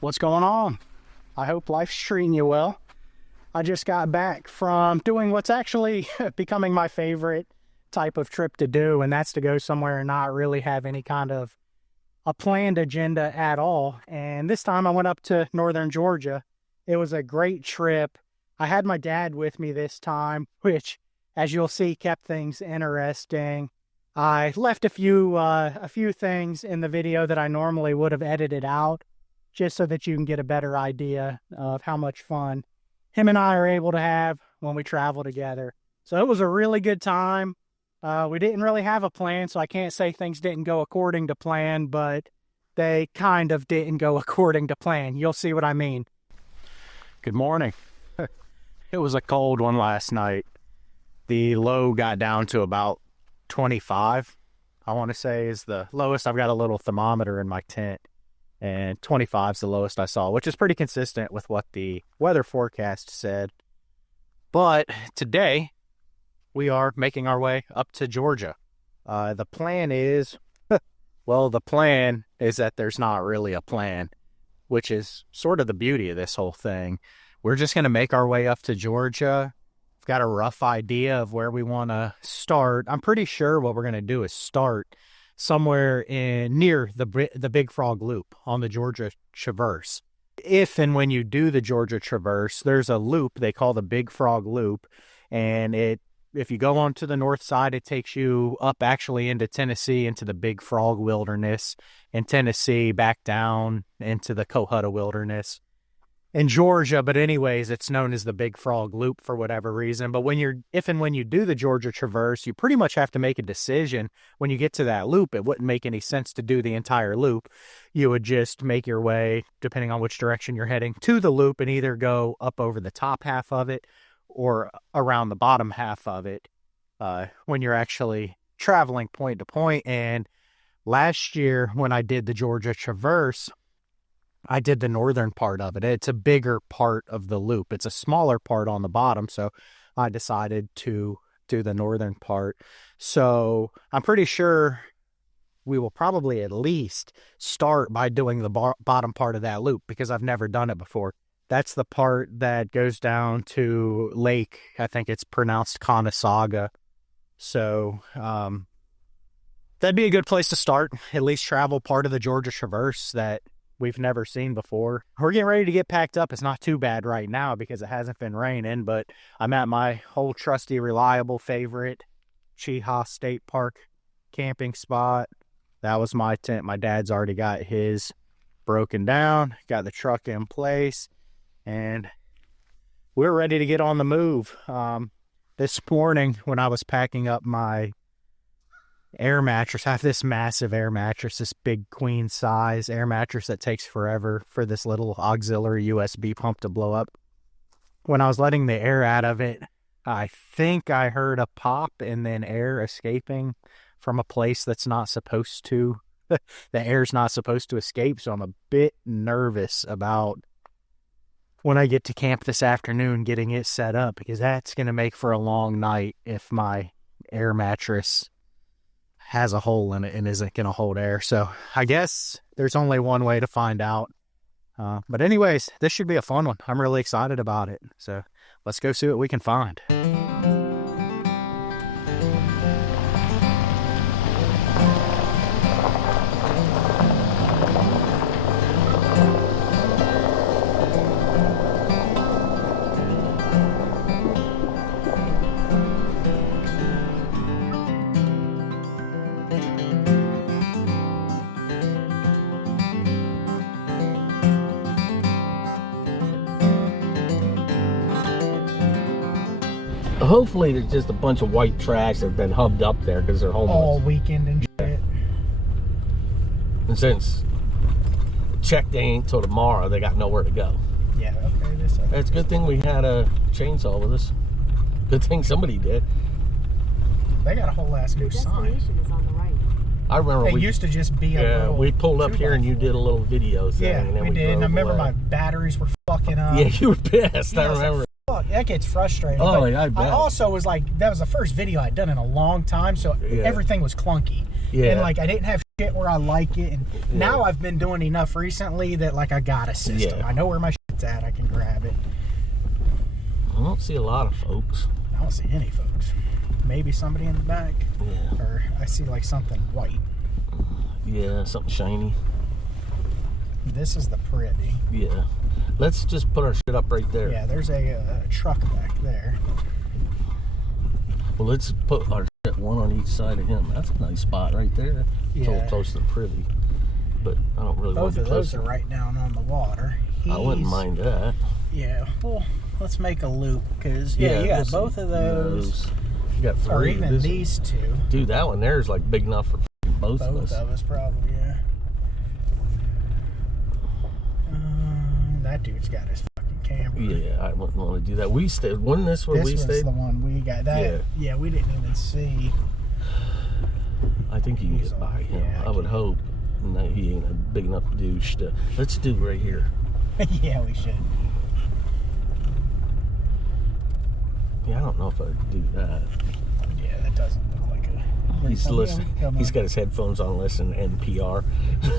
What's going on? I hope life's treating you well. I just got back from doing what's actually becoming my favorite type of trip to do, and that's to go somewhere and not really have any kind of a planned agenda at all. And this time I went up to northern Georgia. It was a great trip. I had my dad with me this time, which, as you'll see, kept things interesting. I left a few things in the video that I normally would have edited out, just so that you can get a better idea of how much fun him and I are able to have when we travel together. So it was a really good time. We didn't really have a plan, so I can't say things didn't go according to plan, but they kind of didn't go according to plan. You'll see what I mean. Good morning. It was a cold one last night. The low got down to about 25, I want to say, is the lowest. I've got a little thermometer in my tent, and 25 is the lowest I saw, which is pretty consistent with what the weather forecast said. But today, we are making our way up to Georgia. The plan is, well, the plan is that there's not really a plan, which is sort of the beauty of this whole thing. We're just going to make our way up to Georgia. We've got a rough idea of where we want to start. I'm pretty sure what we're going to do is start somewhere near the Big Frog Loop on the Georgia Traverse. If and when you do the Georgia Traverse, there's a loop they call the Big Frog Loop, and if you go on to the north side, it takes you up actually into Tennessee, into the Big Frog Wilderness, in Tennessee, back down into the Cohutta Wilderness in Georgia. But anyways, it's known as the Big Frog Loop for whatever reason. But if and when you do the Georgia Traverse, you pretty much have to make a decision. When you get to that loop, it wouldn't make any sense to do the entire loop. You would just make your way, depending on which direction you're heading, to the loop and either go up over the top half of it or around the bottom half of it when you're actually traveling point to point. And last year when I did the Georgia Traverse, I did the northern part of it. It's a bigger part of the loop. It's a smaller part on the bottom, so I decided to do the northern part. So I'm pretty sure we will probably at least start by doing the bottom part of that loop, because I've never done it before. That's the part that goes down to Lake, I think it's pronounced Conasauga. So that'd be a good place to start. At least travel part of the Georgia Traverse that we've never seen before. We're getting ready to get packed up. It's not too bad right now because it hasn't been raining, but I'm at my old trusty, reliable favorite Cheaha State Park camping spot. That was my tent. My dad's already got his broken down, got the truck in place, and we're ready to get on the move. This morning when I was packing up my air mattress, I have this massive air mattress, this big queen size air mattress that takes forever for this little auxiliary USB pump to blow up. When I was letting the air out of it, I think I heard a pop and then air escaping from a place that's not supposed to. The air's not supposed to escape, so I'm a bit nervous about when I get to camp this afternoon getting it set up, because that's going to make for a long night if my air mattress has a hole in it and isn't going to hold air. So I guess there's only one way to find out. But anyways, this should be a fun one. I'm really excited about it. So let's go see what we can find. Hopefully there's just a bunch of white trash that have been hubbed up there because they're homeless. All weekend and shit. And since check day ain't till tomorrow, they got nowhere to go. Yeah, okay. It's a good thing we had a chainsaw with us. Good thing somebody did. They got a whole ass new sign. Is on the right. I remember it used to just be a little. We pulled up here and you did a little video thing. Yeah, and then we did. And I remember my batteries were fucking up. Yeah, you were pissed. Yeah, I remember. Fuck, that gets frustrating. Oh, but yeah, I bet. I also was like, that was the first video I'd done in a long time, so everything was clunky. Yeah. And like, I didn't have shit where I like it, and now I've been doing enough recently that like I got a system. I know where my shit's at. I can grab it. I don't see a lot of folks. I don't see any folks. Maybe somebody in the back. Yeah. Or I see like something white. Yeah, something shiny. This is the privy. Yeah. Let's just put our shit up right there. Yeah, there's a truck back there. Well, let's put our shit one on each side of him. That's a nice spot right there. It's a little close to the privy. But I don't really want to be close. Both of those are right down on the water. I wouldn't mind that. Yeah, well, let's make a loop, because, you got both of those. You got 3. Or even these 2. Dude, that one there is like big enough for both of us. Both of us, probably, yeah. That dude's got his fucking camera. Yeah, I wouldn't want to do that. We stayed. Wasn't this where we stayed? This was the one we got. That, yeah, we didn't even see. I think you can get by him. Yeah, I would hope. No, he ain't a big enough douche to. Let's do right here. Yeah, we should. Yeah, I don't know if I'd do that. Yeah, that doesn't look like a... He's listening. He's got his headphones on, listening to NPR.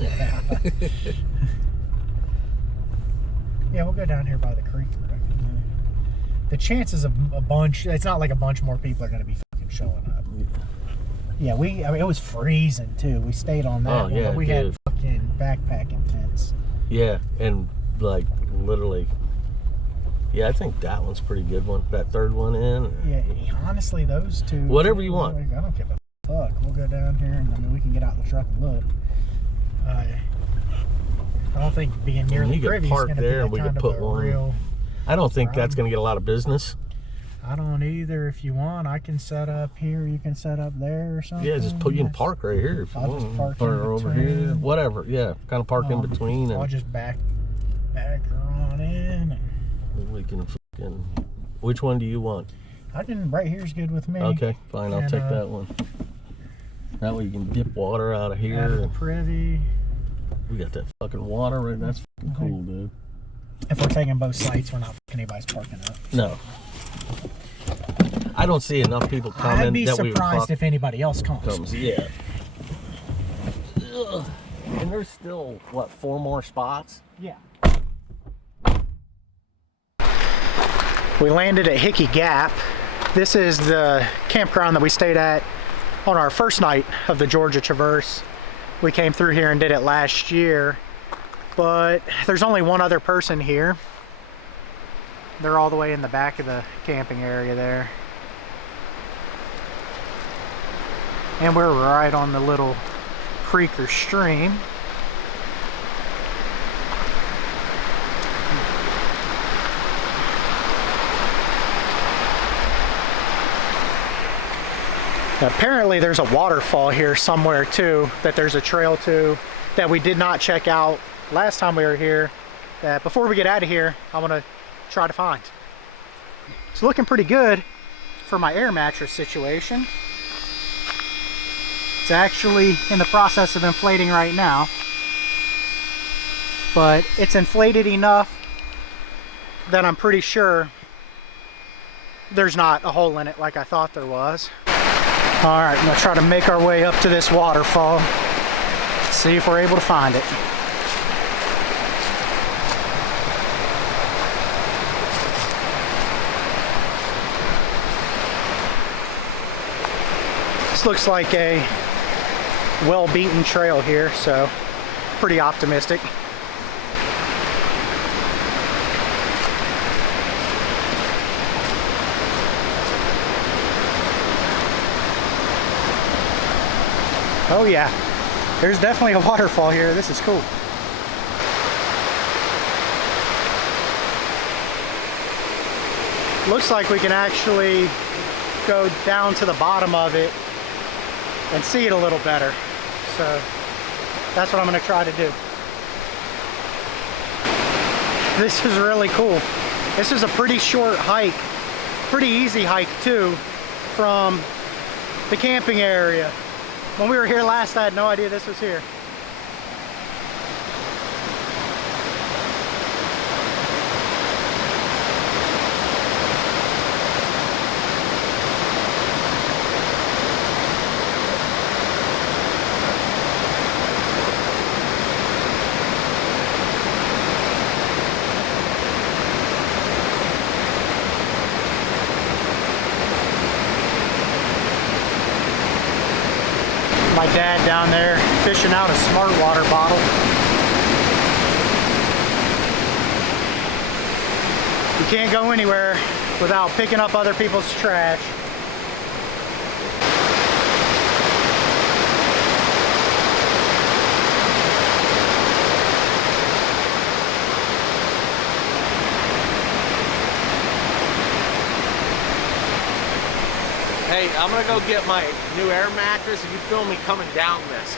Yeah. Yeah, we'll go down here by the creek. The chances of a bunch, it's not like a bunch more people are going to be fucking showing up. Yeah, I mean, it was freezing too. We stayed on that one, but we had fucking backpacking tents. Yeah, and like literally, yeah, I think that one's a pretty good one. That third one in. Yeah, honestly, those 2. Whatever you want. I don't give a fuck. We'll go down here, and I mean, we can get out the truck and look. I don't think being near the privy is going to be that kind of a real... I don't think that's going to get a lot of business. I don't either. If you want, I can set up here. You can set up there or something. Yeah, just put you can park right here if you want. Just park or over here, whatever. Yeah, kind of park in between. I'll just back her on in. And we can fucking... Which one do you want? Right here's good with me. Okay, fine. I'll take that one. That way you can dip water out of here. Out of the privy. We got that fucking water right. That's fucking cool, dude. If we're taking both sites, we're not fucking anybody's parking up. No. I don't see enough people coming. I'd be surprised if anybody else comes. Yeah. Ugh. And there's still, what, 4 more spots? Yeah. We landed at Hickey Gap. This is the campground that we stayed at on our first night of the Georgia Traverse. We came through here and did it last year, but there's only one other person here. They're all the way in the back of the camping area there. And we're right on the little creek or stream. Apparently there's a waterfall here somewhere too, that there's a trail to, that we did not check out last time we were here, that before we get out of here, I want to try to find. It's looking pretty good for my air mattress situation. It's actually in the process of inflating right now, but it's inflated enough that I'm pretty sure there's not a hole in it like I thought there was. Alright, I'm going to try to make our way up to this waterfall, see if we're able to find it. This looks like a well-beaten trail here, so pretty optimistic. Oh yeah, there's definitely a waterfall here. This is cool. Looks like we can actually go down to the bottom of it and see it a little better. So that's what I'm going to try to do. This is really cool. This is a pretty short hike, pretty easy hike too, from the camping area. When we were here last, I had no idea this was here. my dad down there fishing out a smart water bottle. You can't go anywhere without picking up other people's trash. Hey, I'm gonna go get my new air mattress and you film me coming down this.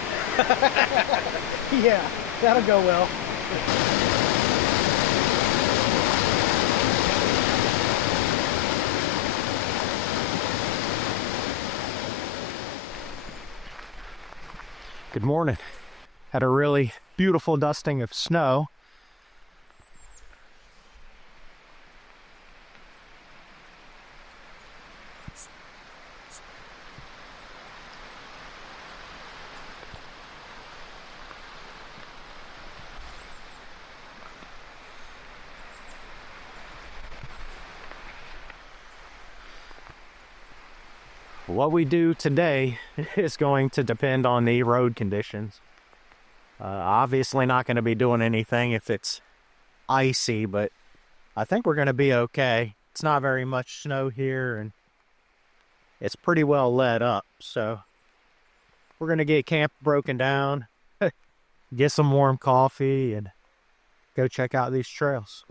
Yeah, that'll go well. Good morning. Had a really beautiful dusting of snow. What we do today is going to depend on the road conditions. Obviously not going to be doing anything if it's icy, but I think we're going to be okay. It's not very much snow here, and it's pretty well let up, so we're going to get camp broken down, get some warm coffee, and go check out these trails.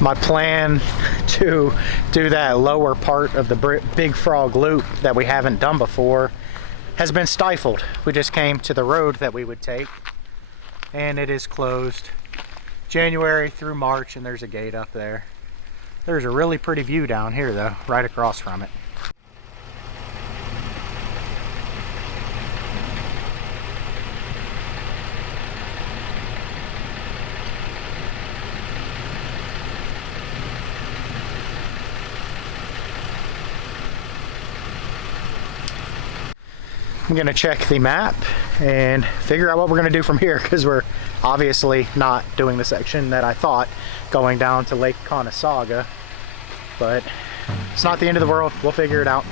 My plan to do that lower part of the Big Frog Loop that we haven't done before has been stifled. We just came to the road that we would take, and it is closed January through March, and there's a gate up there. There's a really pretty view down here though, right across from it. I'm gonna check the map and figure out what we're gonna do from here, because we're obviously not doing the section that I thought, going down to Lake Conasauga, but it's not the end of the world. We'll figure it out.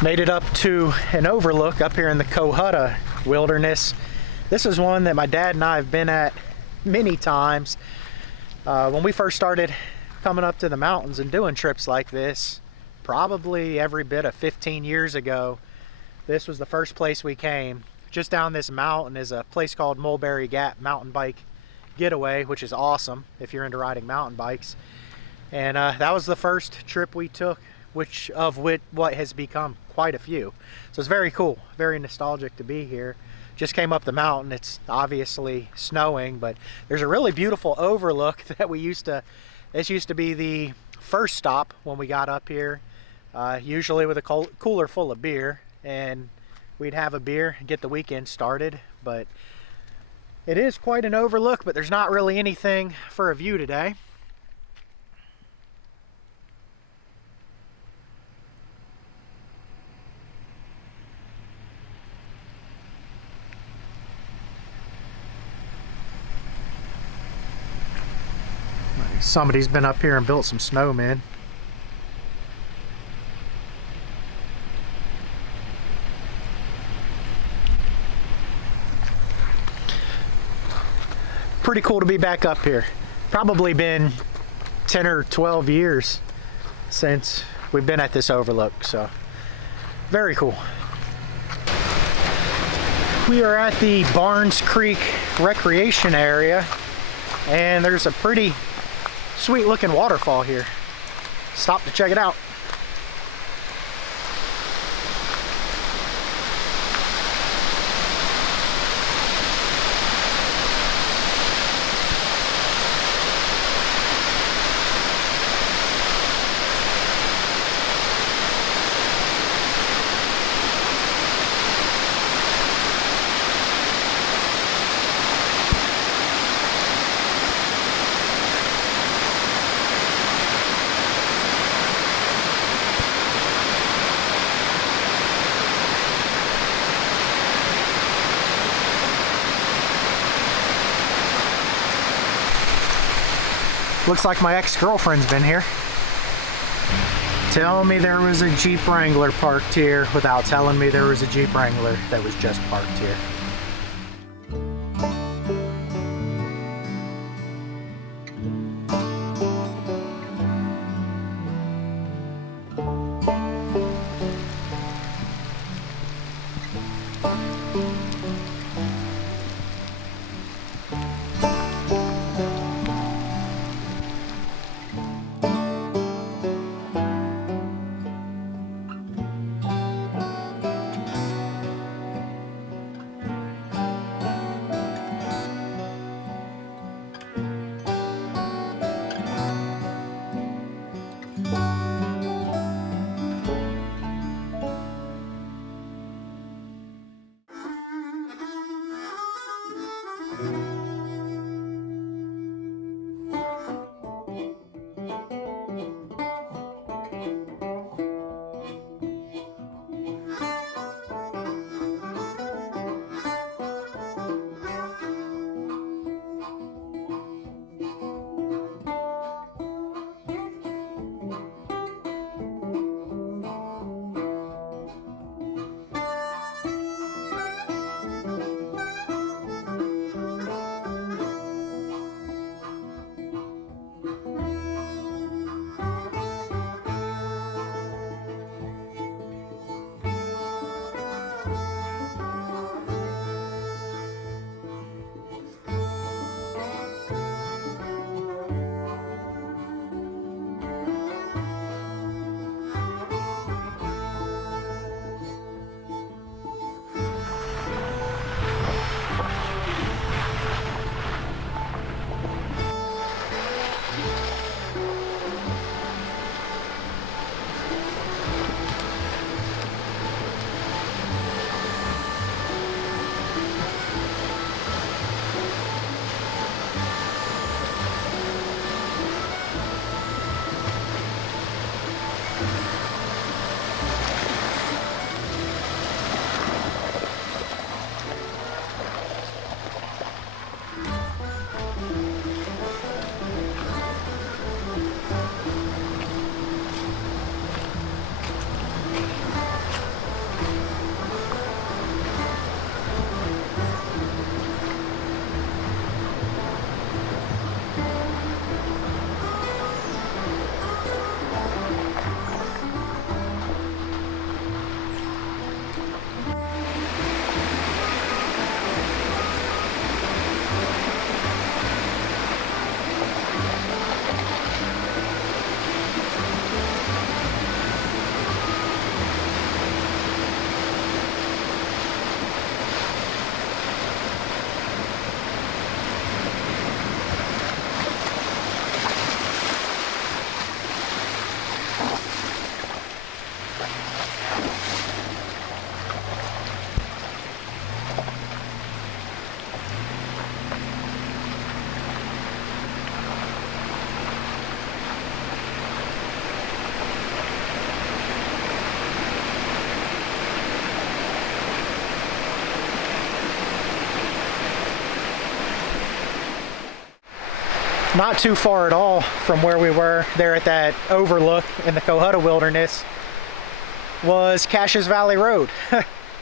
Made it up to an overlook up here in the Cohutta Wilderness. This is one that my dad and I have been at many times. When we first started coming up to the mountains and doing trips like this, probably every bit of 15 years ago, this was the first place we came. Just down this mountain is a place called Mulberry Gap Mountain Bike Getaway, which is awesome if you're into riding mountain bikes. And that was the first trip we took, what has become quite a few. So it's very cool, very nostalgic to be here. Just came up the mountain. It's obviously snowing, but there's a really beautiful overlook that this used to be the first stop when we got up here, usually with a cooler full of beer, and we'd have a beer and get the weekend started. But it is quite an overlook, but there's not really anything for a view today. Somebody's been up here and built some snowmen. Pretty cool to be back up here. Probably been 10 or 12 years since we've been at this overlook, so very cool. We are at the Barnes Creek Recreation Area, and there's a pretty sweet looking waterfall here. Stop to check it out. Looks like my ex-girlfriend's been here. Tell me there was a Jeep Wrangler parked here without telling me there was a Jeep Wrangler that was just parked here. not too far at all from where we were there at that overlook in the Cohutta Wilderness was Caches Valley Road.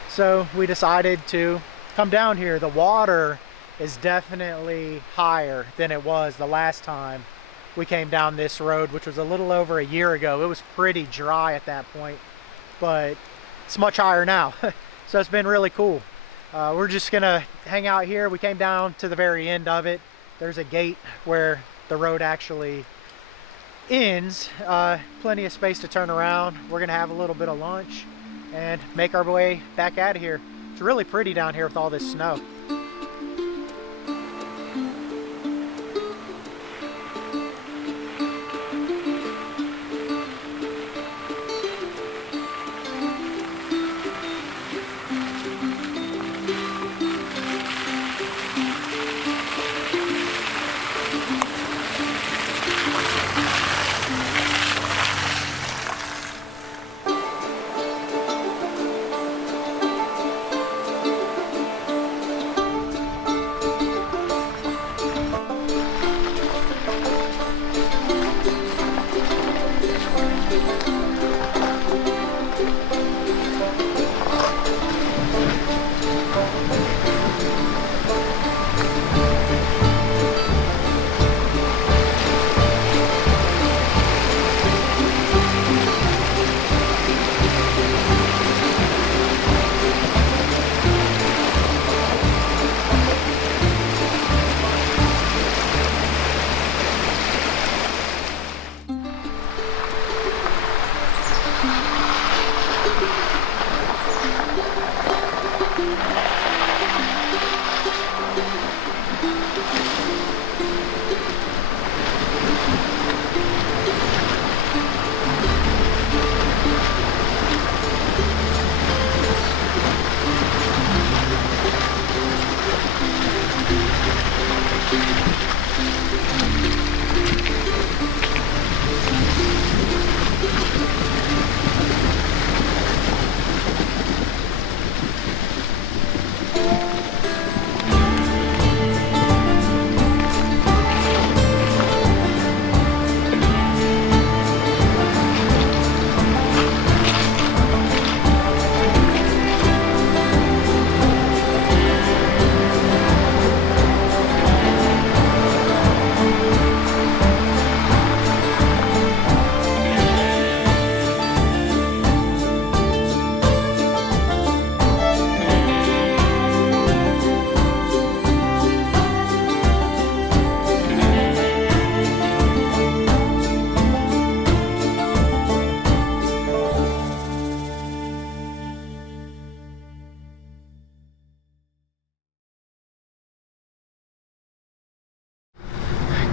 So we decided to come down here. The water is definitely higher than it was the last time we came down this road, which was a little over a year ago. It was pretty dry at that point, but it's much higher now. So it's been really cool. We're just gonna hang out here. We came down to the very end of it. There's a gate where the road actually ends. Plenty of space to turn around. We're gonna have a little bit of lunch and make our way back out of here. It's really pretty down here with all this snow.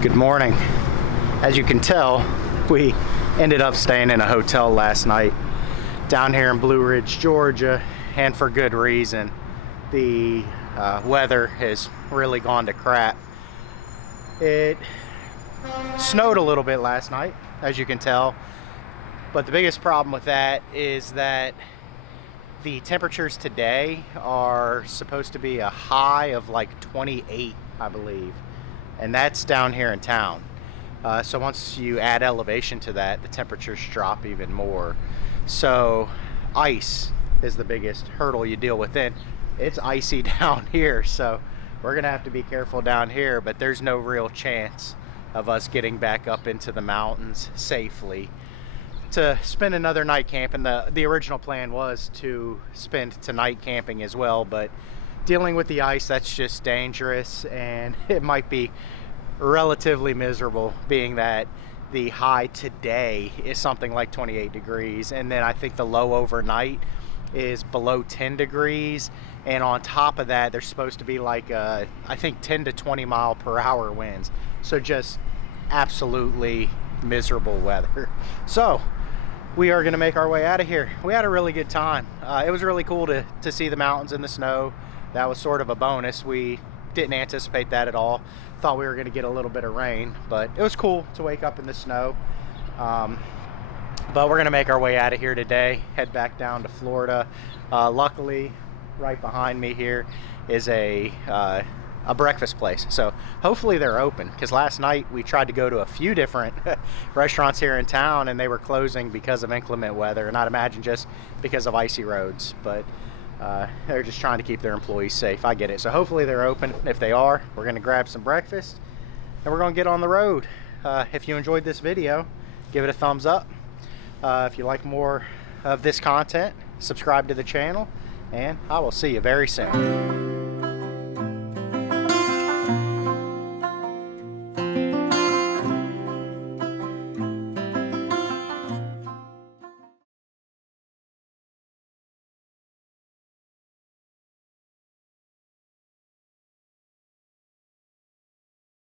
Good morning. As you can tell, we ended up staying in a hotel last night down here in Blue Ridge, Georgia, and for good reason. The weather has really gone to crap. It snowed a little bit last night, as you can tell, but the biggest problem with that is that the temperatures today are supposed to be a high of like 28, I believe. And that's down here in town. So once you add elevation to that, the temperatures drop even more. So ice is the biggest hurdle you deal with. And it's icy down here, so we're gonna have to be careful down here, but there's no real chance of us getting back up into the mountains safely to spend another night camping. The original plan was to spend tonight camping as well, but dealing with the ice, that's just dangerous, and it might be relatively miserable, being that the high today is something like 28 degrees, and then I think the low overnight is below 10 degrees, and on top of that there's supposed to be like I think 10 to 20 mile per hour winds. So just absolutely miserable weather. So we are going to make our way out of here. We had a really good time. It was really cool to see the mountains in the snow. That was sort of a bonus. We didn't anticipate that at all. Thought we were going to get a little bit of rain, but it was cool to wake up in the snow. But we're going to make our way out of here today, head back down to Florida. Luckily, right behind me here is a a breakfast place. So hopefully they're open, because last night we tried to go to a few different restaurants here in town and they were closing because of inclement weather, and I'd imagine just because of icy roads. But they're just trying to keep their employees safe. I get it. So hopefully they're open. If they are, we're going to grab some breakfast and we're going to get on the road. If you enjoyed this video, give it a thumbs up. If you like more of this content, subscribe to the channel, and I will see you very soon.